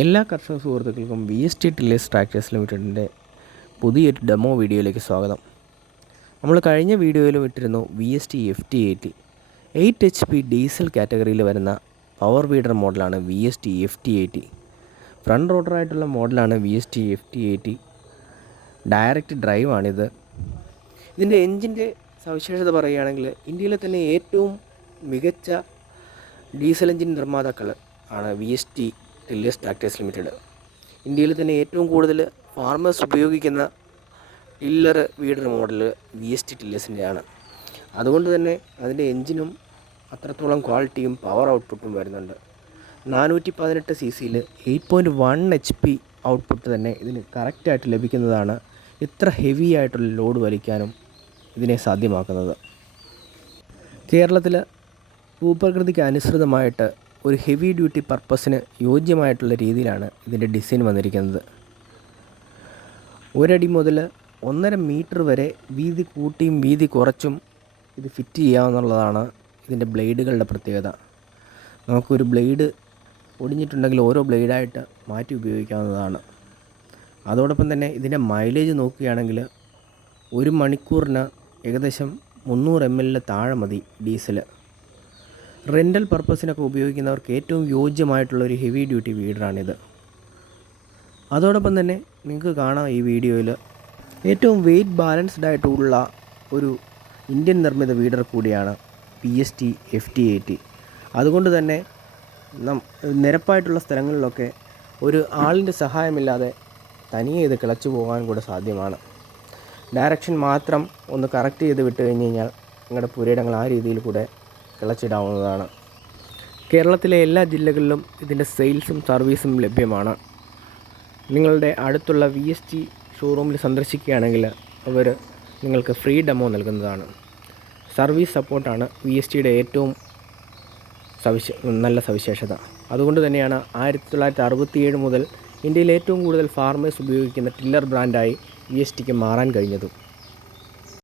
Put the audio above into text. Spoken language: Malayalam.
എല്ലാ കർഷക സുഹൃത്തുക്കൾക്കും VST ടില്ലേഴ്സ് ട്രാക്ടേഴ്സ് ലിമിറ്റഡിൻ്റെ പുതിയൊരു ഡെമോ വീഡിയോയിലേക്ക് സ്വാഗതം. നമ്മൾ കഴിഞ്ഞ വീഡിയോയിലും ഇട്ടിരുന്നു VST FT80 8 HP ഡീസൽ കാറ്റഗറിയിൽ വരുന്ന പവർ വീഡർ മോഡലാണ് VST FT80. ഫ്രണ്ട് റോട്ടറായിട്ടുള്ള മോഡലാണ് VST FT80. ഡയറക്റ്റ് ഡ്രൈവാണിത്. ഇതിൻ്റെ എൻജിൻ്റെ സവിശേഷത പറയുകയാണെങ്കിൽ ഇന്ത്യയിലെ തന്നെ ഏറ്റവും മികച്ച ഡീസൽ എൻജിൻ നിർമ്മാതാക്കൾ ആണ് VST ടില്ലേഴ്സ് ട്രാക്ടേഴ്സ് ലിമിറ്റഡ്. ഇന്ത്യയിൽ തന്നെ ഏറ്റവും കൂടുതൽ ഫാർമേഴ്സ് ഉപയോഗിക്കുന്ന ടില്ലർ വീഡർ മോഡൽ VST ടില്ലേഴ്സിൻ്റെയാണ്. അതുകൊണ്ട് തന്നെ അതിൻ്റെ എൻജിനും അത്രത്തോളം ക്വാളിറ്റിയും പവർ ഔട്ട്പുട്ടും വരുന്നുണ്ട്. 418 cc 8.1 HP ഔട്ട്പുട്ട് തന്നെ ഇതിന് കറക്റ്റായിട്ട് ലഭിക്കുന്നതാണ് ഇത്ര ഹെവി ആയിട്ടുള്ള ലോഡ് വലിക്കാനും ഇതിനെ സാധ്യമാക്കുന്നത്. കേരളത്തിൽ ഭൂപ്രകൃതിക്ക് അനുസൃതമായിട്ട് ഒരു ഹെവി ഡ്യൂട്ടി പർപ്പസിന് യോജ്യമായിട്ടുള്ള രീതിയിലാണ് ഇതിൻ്റെ ഡിസൈൻ വന്നിരിക്കുന്നത്. 1 അടി മുതൽ 1.5 മീറ്റർ വരെ വീതി കൂട്ടിയും വീതി കുറച്ചും ഇത് ഫിറ്റ് ചെയ്യാവുന്നതാണ് ഇതിൻ്റെ ബ്ലേഡുകളുടെ പ്രത്യേകത. നമുക്കൊരു ബ്ലേഡ് ഒടിഞ്ഞിട്ടുണ്ടെങ്കിൽ ഓരോ ബ്ലേഡായിട്ട് മാറ്റി ഉപയോഗിക്കാവുന്നതാണ്. അതോടൊപ്പം തന്നെ ഇതിൻ്റെ മൈലേജ് നോക്കുകയാണെങ്കിൽ 1 മണിക്കൂറിന് ഏകദേശം 300 ml താഴെ മതി ഡീസൽ. റെൻ്റൽ പർപ്പസിനൊക്കെ ഉപയോഗിക്കുന്നവർക്ക് ഏറ്റവും യോജ്യമായിട്ടുള്ളൊരു ഹെവി ഡ്യൂട്ടി വീഡറാണിത്. അതോടൊപ്പം തന്നെ നിങ്ങൾക്ക് കാണാം ഈ വീഡിയോയിൽ ഏറ്റവും വെയ്റ്റ് ബാലൻസ്ഡ് ആയിട്ടുള്ള ഒരു ഇന്ത്യൻ നിർമ്മിത വീഡർ കൂടിയാണ് VST FT80. അതുകൊണ്ട് തന്നെ നിരപ്പായിട്ടുള്ള സ്ഥലങ്ങളിലൊക്കെ ഒരു ആളിൻ്റെ സഹായമില്ലാതെ തനിയെ ഇത് കിളച്ചു പോകാൻ കൂടെ സാധ്യമാണ്. ഡയറക്ഷൻ മാത്രം ഒന്ന് കറക്റ്റ് ചെയ്ത് വിട്ട് കഴിഞ്ഞ് കഴിഞ്ഞാൽ നിങ്ങളുടെ പുരയിടങ്ങൾ ആ രീതിയിൽ കൂടെ കിളച്ചിടാവുന്നതാണ്. കേരളത്തിലെ എല്ലാ ജില്ലകളിലും ഇതിൻ്റെ സെയിൽസും സർവീസും ലഭ്യമാണ്. നിങ്ങളുടെ അടുത്തുള്ള VST ഷോറൂമിൽ സന്ദർശിക്കുകയാണെങ്കിൽ അവർ നിങ്ങൾക്ക് ഫ്രീ ഡെമോ നൽകുന്നതാണ്. സർവീസ് സപ്പോർട്ടാണ് VSTയുടെ ഏറ്റവും നല്ല സവിശേഷത. അതുകൊണ്ട് തന്നെയാണ് 1967 മുതൽ ഇന്ത്യയിൽ ഏറ്റവും കൂടുതൽ ഫാർമേഴ്സ് ഉപയോഗിക്കുന്ന ടില്ലർ ബ്രാൻഡായി VSTക്ക് മാറാൻ കഴിഞ്ഞതും.